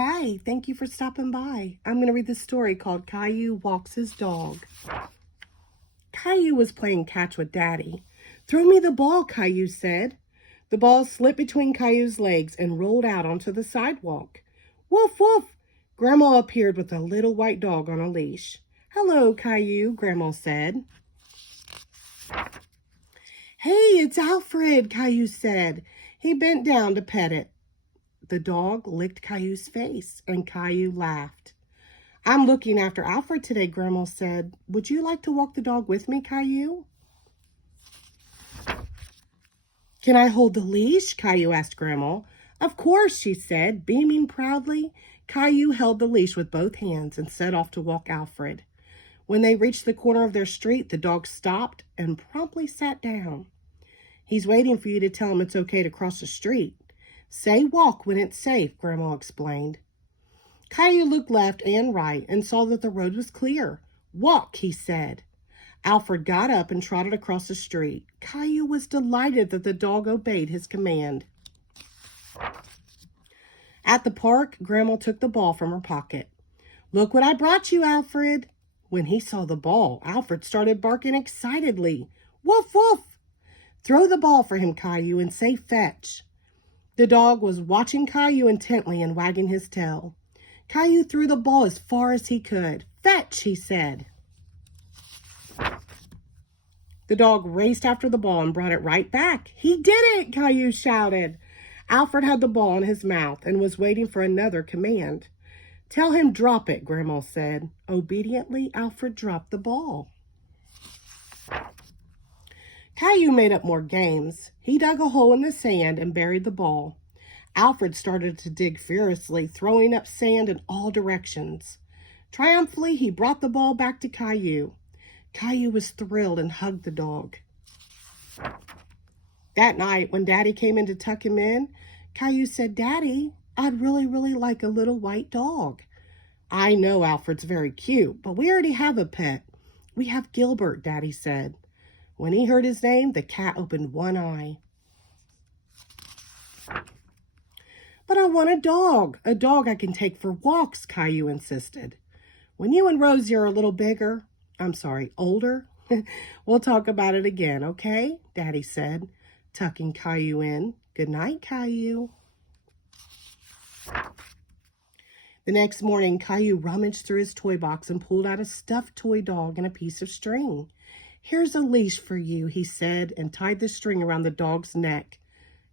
Hi, thank you for stopping by. I'm going to read the story called Caillou Walks His Dog. Caillou was playing catch with Daddy. "Throw me the ball," Caillou said. The ball slipped between Caillou's legs and rolled out onto the sidewalk. Woof, woof! Grandma appeared with a little white dog on a leash. "Hello, Caillou," Grandma said. "Hey, it's Alfred," Caillou said. He bent down to pet it. The dog licked Caillou's face, and Caillou laughed. "I'm looking after Alfred today," Grandma said. "Would you like to walk the dog with me, Caillou?" "Can I hold the leash?" Caillou asked Grandma. "Of course," she said, beaming proudly. Caillou held the leash with both hands and set off to walk Alfred. When they reached the corner of their street, the dog stopped and promptly sat down. "He's waiting for you to tell him it's okay to cross the street. Say walk when it's safe," Grandma explained. Caillou looked left and right and saw that the road was clear. "Walk," he said. Alfred got up and trotted across the street. Caillou was delighted that the dog obeyed his command. At the park, Grandma took the ball from her pocket. "Look what I brought you, Alfred." When he saw the ball, Alfred started barking excitedly. "Woof, woof!" "Throw the ball for him, Caillou, and say fetch." The dog was watching Caillou intently and wagging his tail. Caillou threw the ball as far as he could. "Fetch," he said. The dog raced after the ball and brought it right back. "He did it!" Caillou shouted. Alfred had the ball in his mouth and was waiting for another command. "Tell him drop it," Grandma said. Obediently, Alfred dropped the ball. Caillou made up more games. He dug a hole in the sand and buried the ball. Alfred started to dig furiously, throwing up sand in all directions. Triumphantly, he brought the ball back to Caillou. Caillou was thrilled and hugged the dog. That night, when Daddy came in to tuck him in, Caillou said, "Daddy, I'd really like a little white dog." "I know Alfred's very cute, but we already have a pet. We have Gilbert," Daddy said. When he heard his name, the cat opened one eye. "But I want a dog I can take for walks," Caillou insisted. "When you and Rosie are a little older, we'll talk about it again, okay?" Daddy said, tucking Caillou in. "Good night, Caillou." The next morning, Caillou rummaged through his toy box and pulled out a stuffed toy dog and a piece of string. "Here's a leash for you," he said, and tied the string around the dog's neck.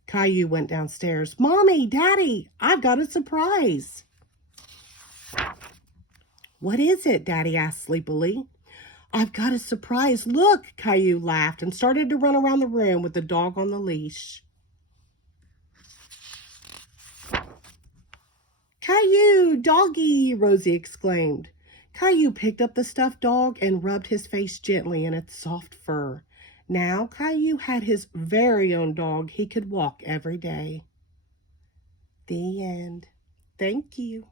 Caillou went downstairs. "Mommy, Daddy, I've got a surprise." "What is it?" Daddy asked sleepily. "I've got a surprise. Look," Caillou laughed and started to run around the room with the dog on the leash. "Caillou, doggy!" Rosie exclaimed. Caillou picked up the stuffed dog and rubbed his face gently in its soft fur. Now Caillou had his very own dog he could walk every day. The end. Thank you.